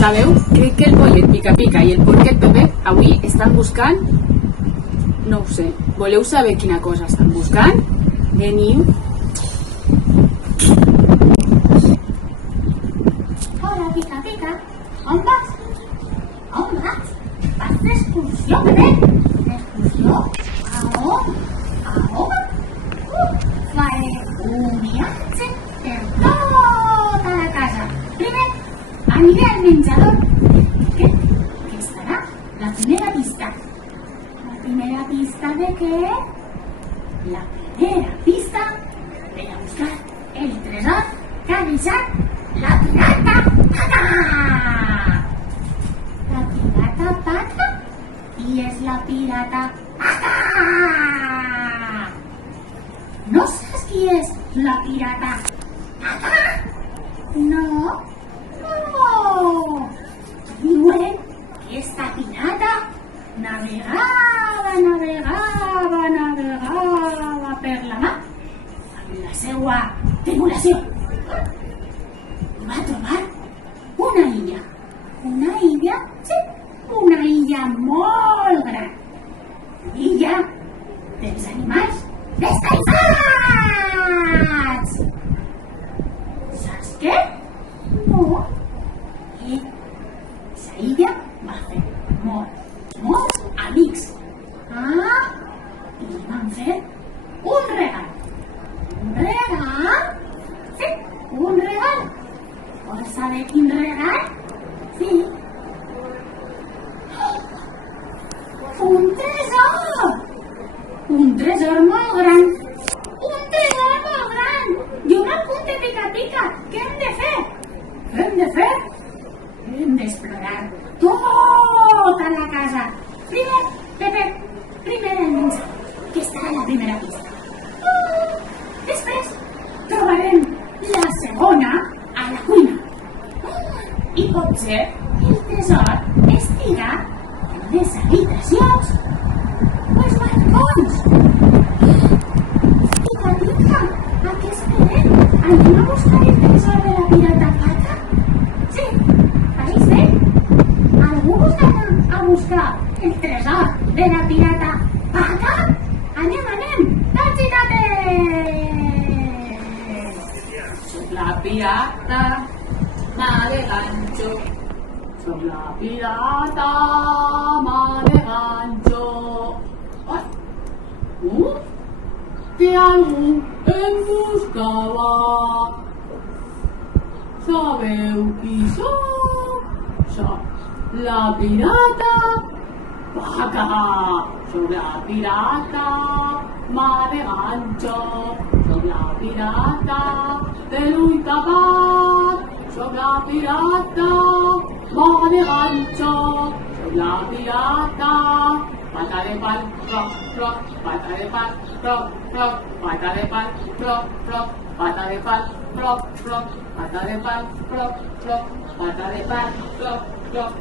Sabeu? Crec que el pollet pica-pica i el porquet Pepe avui estan buscant... No ho sé. Voleu saber quina cosa estan buscant? Veniu. Hola, pica-pica. On vas? On vas? Vas d'excursió, Pepe? D'excursió? A on? A on? Faré un viatge per tota la casa. Primer, aniré al menjador. Què estarà? La primera pista. La primera pista de què? La primera pista per a buscar el tresor que ha deixat la pirata Pata! La pirata Pata? Qui és la pirata Pata? No saps qui és la pirata Pata? No? No! Diuen que esta pirata navegava per la mar amb la seua tripulació. Va trobar una illa. Una illa? Sí, una illa molt gran. L'illa dels animals descaifats! Saps què? No. I la illa va fer molts amics. Ah, i li van fer un regal. Un regal? Sí, un regal. Vols saber quin regal? Sí. Un tresor! Un tresor molt gran. Un tresor molt gran! I un apunte pica-pica. Què hem de fer? Què hem de fer? Hem d'explorar tota la casa. Primer, Pepe, primer el menjar, que està a la primera pista. Després trobarem la segona a la cuina. I potser el tresor estiga en les habitacions o els balcons. Pica-pica, a què esperem? Anem a buscar el tresor de la pirata Pata? Sí, pareix bé. Algú a buscar el tresor de la pirata Pata? Anem, tots i totes! Soc la pirata, mà de gancho. Soc la pirata, mà de gancho. Ai! Que algú em buscava. Sabeu qui soc? Soc la pirata Paca. Soc la pirata, mà de gancho. Soc la pirata de l'ull tapat. Soc la pirata, mà de gancho. Soc la pirata, pata de pal, roc, roc, pata de pal, roc, roc, pata de pal, roc, roc, pata de pal, roc, roc, pata de pal, roc, roc, pata de pal, roc, roc.